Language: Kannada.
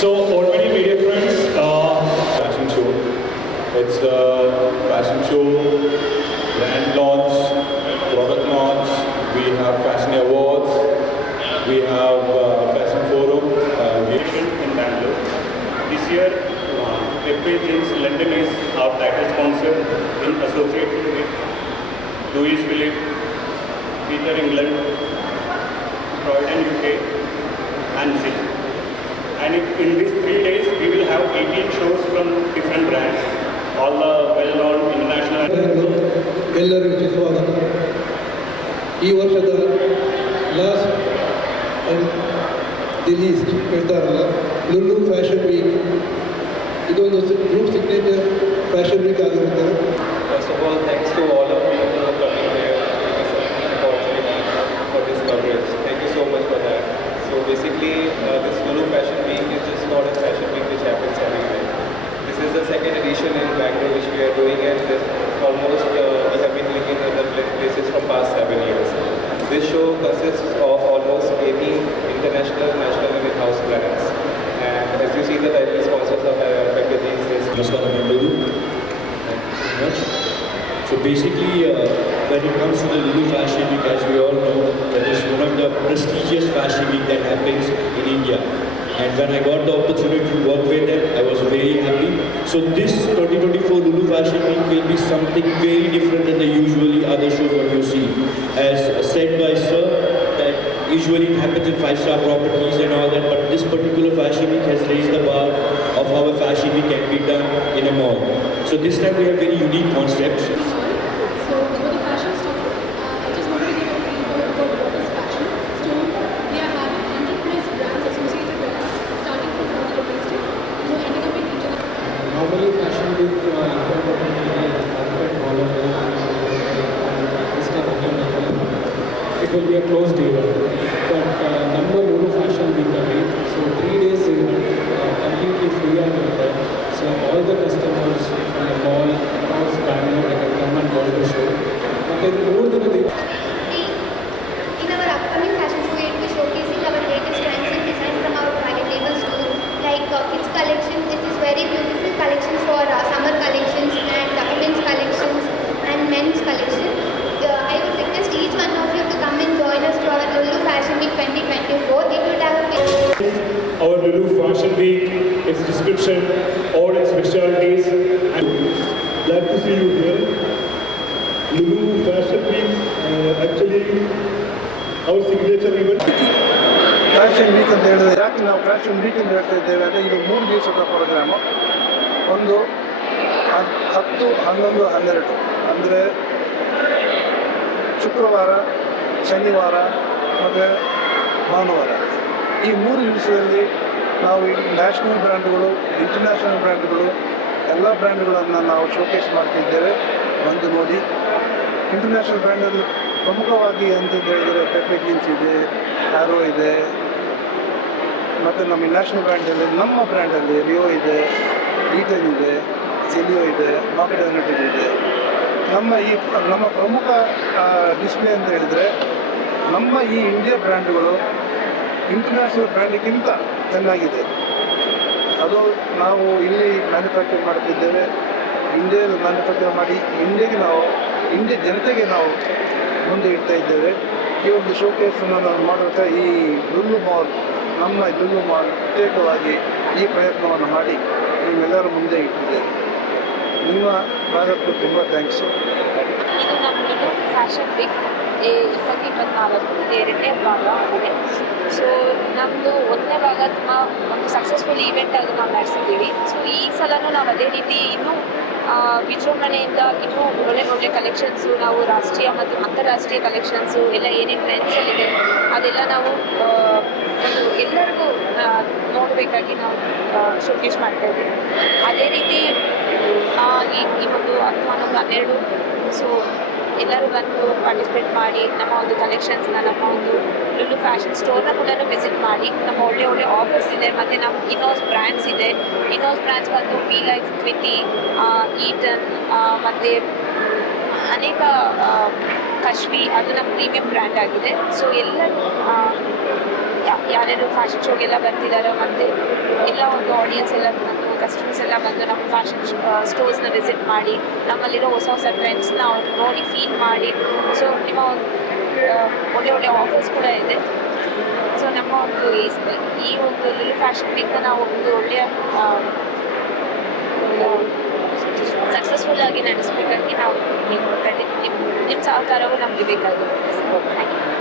So, already, media friends, fashion show. It's a fashion show, brand launch, product launch. We have fashion awards. We have fashion forum. In Bangalore. This year, Pepe Jeans London is our title sponsor in association with Louis Philippe, Peter England, Croydon UK, and Zip. And in these 3 days, we will have 18 shows from different brands, all the well-known international. ಎಲ್ಲರಿಗೂ ಸ್ವಾಗತ. ಈ ವರ್ಷದ ಲಾಸ್ಟ್ ಆ್ಯಂಡ್ ದಿ ಲೀಸ್ಟ್ ಹೇಳ್ತಾರಲ್ಲ, ಲುಲು ಫ್ಯಾಷನ್ ವೀಕ್ ಇದೊಂದು ಗ್ರೂಪ್ ಸಿಗ್ನೇಚರ್ ಫ್ಯಾಷನ್ ವೀಕ್ ಆಗಿರುತ್ತೆ. First of all, thanks to all of you for coming here, opportunity for this coverage. Thank you so much for that. So basically, this Lulu Fashion Week is just not a fashion week which happens everywhere. This is the second edition in Bangalore which we are doing, and this almost we have been doing in other places for past 7 years. This show consists of almost 18 international, national and in-house brands. And as you see, the title sponsors of Pepe Jeans is Namaskaram, Lulu. Thank you so much. So basically, when it comes to the Lulu Fashion Week, as we all know, that is one of the prestigious fashion week that happens in India. And when I got the opportunity to work with them, I was very happy. So this 2024 Lulu Fashion Week will be something very different than the usually other shows what you see. As said by Sir, that usually it happens in 5-star properties and all that, but this particular fashion week has raised the bar of how a fashion week can be done in a mall. So this time we have very unique concepts. So for the fashion store, I just wanted to give a brief about what is fashion. So we are having 100 plus brands associated with us, starting from all the domestic, ending up in international. Normally fashion week it will be a closed event, but number Lulu Fashion Week week, so 3 days completely free ಆಗಿರುತ್ತೆ. So all the customers from the mall across Bangalore they can come and watch the show. ಮತ್ತೆ ಇದು 3 ದಿನದ In our upcoming fashion show, we will be showcasing our latest trends and designs from our private label store, like kids collection. It is very beautiful collections for summer collections and women's collections and men's collection. I would request each one of you to come and join us to our Lulu Fashion Week 2024. It will have a Our Lulu Fashion Week, its description, all its specialities. Glad to see you here. Lulu Fashion Week, actually, our signature event. Fashion week ಅಂತ ಹೇಳಿದ್ರೆ ಯಾಕೆ ನಾವು ಫ್ಯಾಷನ್ ವೀಕ್ ಅಂತ ಹೇಳ್ತಾ ಇದ್ದೇವೆ ಅಂದರೆ ಇದು 3 ದಿವಸದ ಪ್ರೋಗ್ರಾಮು. ಒಂದು 10, 11, 12 ಅಂದರೆ ಶುಕ್ರವಾರ, ಶನಿವಾರ ಮತ್ತು ಭಾನುವಾರ. ಈ 3 ದಿವಸದಲ್ಲಿ ನಾವು ನ್ಯಾಷನಲ್ ಬ್ರ್ಯಾಂಡ್ಗಳು, ಇಂಟರ್ನ್ಯಾಷನಲ್ ಬ್ರ್ಯಾಂಡ್ಗಳು, ಎಲ್ಲ ಬ್ರ್ಯಾಂಡ್ಗಳನ್ನು ನಾವು ಶೋಕೇಸ್ ಮಾಡ್ತಿದ್ದೇವೆ. ಬಂದು ನೋಡಿ. ಇಂಟರ್ನ್ಯಾಷನಲ್ ಬ್ರ್ಯಾಂಡಲ್ಲಿ ಪ್ರಮುಖವಾಗಿ ಅಂತಂದು ಹೇಳಿದರೆ ಪೆಪೆ ಜೀನ್ಸ್ ಇದೆ, ಆರೋ ಇದೆ, ಮತ್ತು ನಮ್ಮ ನ್ಯಾಷನಲ್ ಬ್ರ್ಯಾಂಡಲ್ಲಿ ನಮ್ಮ ಬ್ರ್ಯಾಂಡಲ್ಲಿ ರಿಯೋ ಇದೆ, ಈಟನ್ ಇದೆ, ಸೆಲಿಯೋ ಇದೆ, ಮಾರ್ಕೆಟ್ ಯುನೈಟೆಡ್ ಇದೆ. ನಮ್ಮ ಪ್ರಮುಖ ಡಿಸ್ಪ್ಲೇ ಅಂತ ಹೇಳಿದರೆ ನಮ್ಮ ಈ ಇಂಡಿಯಾ ಬ್ರ್ಯಾಂಡ್ಗಳು ಇಂಟರ್ನ್ಯಾಷನಲ್ ಬ್ರ್ಯಾಂಡ್ಗಿಂತ ಚೆನ್ನಾಗಿದೆ. ಅದು ನಾವು ಇಲ್ಲಿ ಮ್ಯಾನುಫ್ಯಾಕ್ಚರ್ ಮಾಡ್ತಿದ್ದೇವೆ. ಇಂಡಿಯಾದಲ್ಲಿ ಮ್ಯಾನುಫ್ಯಾಕ್ಚರ್ ಮಾಡಿ ಇಂಡಿಯಾ ಜನತೆಗೆ ನಾವು ಮುಂದೆ ಇಡ್ತಾ ಇದ್ದೇವೆ. ಈ ಒಂದು ಶೋಕೇಸನ್ನು ನಾವು ಮಾಡುತ್ತಾ ಈ ಲುಲು ಮಾಲ್, ನಮ್ಮ ಲುಲು ಮಾಲ್ ಪ್ರತ್ಯೇಕವಾಗಿ ಈ ಪ್ರಯತ್ನವನ್ನು ಮಾಡಿ ನಿಮ್ಮೆಲ್ಲರ ಮುಂದೆ ಇಟ್ಟಿದ್ದೇವೆ. ನಿಮ್ಮ ಭಾಗಕ್ಕೂ ತುಂಬ ಥ್ಯಾಂಕ್ಸು. ಇದು ನಮ್ಮ ಲುಲು ಫ್ಯಾಷನ್ ವೀಕ್ 2024 ಇದು 2ನೇ ಭಾಗ ಆಗಿದೆ. ಸೊ ನಮ್ಮದು 1ನೇ ಭಾಗ ತುಂಬ ಒಂದು ಸಕ್ಸಸ್ಫುಲ್ ಈವೆಂಟ್ ಆಗಿ ನಾವು ನಡೆಸಿದ್ದೀವಿ. ಸೊ ಈ ಸಲನೂ ನಾವು ಅದೇ ರೀತಿ ಇನ್ನೂ ವಿಜೃಂಭಣೆಯಿಂದ ಇನ್ನೂ ಒಳ್ಳೆ ಕಲೆಕ್ಷನ್ಸು, ನಾವು ರಾಷ್ಟ್ರೀಯ ಮತ್ತು ಅಂತಾರಾಷ್ಟ್ರೀಯ ಕಲೆಕ್ಷನ್ಸು ಎಲ್ಲ ಏನೇನು ಟ್ರೆಂಡ್ಸಲ್ಲಿದೆ ಅದೆಲ್ಲ ನಾವು ಒಂದು ಎಲ್ಲರಿಗೂ ನೋಡಬೇಕಾಗಿ ನಾವು ಶೋಕೇಸ್ ಮಾಡ್ತಾಯಿದ್ದೀವಿ. ಅದೇ ರೀತಿ ಈ ಒಂದು 11, 12 ಸೊ ಎಲ್ಲರೂ ಬಂದು ಪಾರ್ಟಿಸಿಪೇಟ್ ಮಾಡಿ ನಮ್ಮ ಒಂದು ಕಲೆಕ್ಷನ್ಸ್ನ, ನಮ್ಮ ಒಂದು ಲುಲು ಫ್ಯಾಷನ್ ಸ್ಟೋರ್ನ ಕೂಡ ವಿಸಿಟ್ ಮಾಡಿ. ನಮ್ಮ ಒಳ್ಳೆ ಆಫರ್ಸ್ ಇದೆ. ಮತ್ತು ನಮ್ಮ ಇನೋಸ್ ಬ್ರ್ಯಾಂಡ್ಸ್ ಇದೆ. ಇನೋಸ್ ಬ್ರ್ಯಾಂಡ್ಸ್ ಬಂದು ವಿ ಲೈಫ್, ಕ್ವಿಟಿ, ಈಟನ್ ಮತ್ತು ಅನೇಕ ಕಶ್ವಿ, ಅದು ನಮ್ಮ ಪ್ರೀಮಿಯಂ ಬ್ರ್ಯಾಂಡ್ ಆಗಿದೆ. ಸೊ ಎಲ್ಲರೂ ಯಾರ್ಯಾರು ಫ್ಯಾಷನ್ ಶೋಗೆಲ್ಲ ಬರ್ತಿದ್ದಾರೆ ಮತ್ತು ಎಲ್ಲ ಒಂದು ಆಡಿಯನ್ಸ್ ಎಲ್ಲ ಬಂದು ಕಸ್ಟಮರ್ಸ್ ಎಲ್ಲ ಬಂದು ನಮ್ಮ ಫ್ಯಾಷನ್ ಸ್ಟೋರ್ಸ್ನ ವಿಸಿಟ್ ಮಾಡಿ ನಮ್ಮಲ್ಲಿರೋ ಹೊಸ ಹೊಸ ಟ್ರೆಂಡ್ಸ್ನ ಅವ್ರು ನೋಡಿ ಫೀಲ್ ಮಾಡಿ ಸೊ ನಿಮ್ಮ ಒಂದು ಒಳ್ಳೆ ಒಳ್ಳೆ ಆಫರ್ಸ್ ಕೂಡ ಇದೆ. ಸೊ ನಮ್ಮ ಒಂದು ಈ ಒಂದು ಲುಲು ಫ್ಯಾಷನ್ ವೀಕ್ನ ನಾವು ಒಂದು ಒಳ್ಳೆಯ ಸಕ್ಸಸ್ಫುಲ್ ಆಗಿ ನಡೆಸಬೇಕಾಗಿ ನಾವು ನಿಮ್ಮ ಸಹಕಾರವು ನಮಗೆ ಬೇಕಾಗುತ್ತೆ. Thank you.